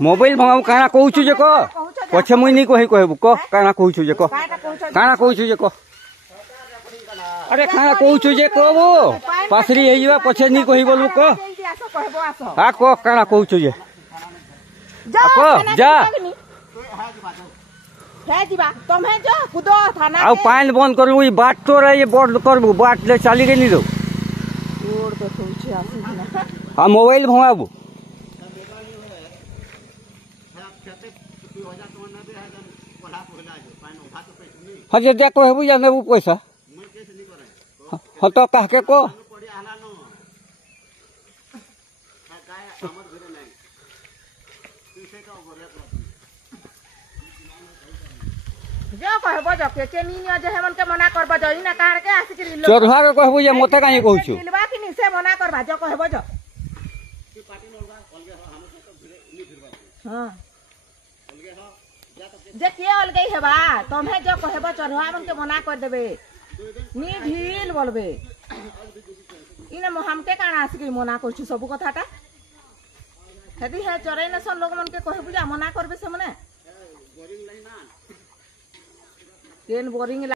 mobile भंगा काना कहूछु जे को पछे मुई नहीं कहि कहबू को काना कहूछु जे को काना कहूछु जे को अरे काना कहूछु जे को पासरी हे जीवा पछे नहीं कहि बोलू को आ को काना कहूछु जे को जा हे जीवा तमे जो कुदो थाना आ पानी बंद करबू ई बाट तो रे ये बंद करबू बाट ले चली गेली रो ओर तो कहूछु आसी ना आ मोबाइल भंगाबू हाँ जे देखो हेबू या नेबू पैसा हाँ तो कह के को जो कहबो जो के चेनी जे हमन के मना करबो जो इना कार के आसी के चोरहा के कहबो जे मते काहे कहू छु मिलबा कि नि से मना करबा जो कहबो जो की पार्टी नलगा अलगे हम तो भिरे नि फिरबा हां अलगे हो जे के अलगे हेबा तमे जो कहबो चोरहा हमन के मना कर देबे नि ढील बोलबे इने हमके काना आसी के मना करछु सब कथाटा हेदी है चोरै नसन लोग मन के कहबो जा मना करबे से मने बोरिंग लाइन ना केन बोरिंग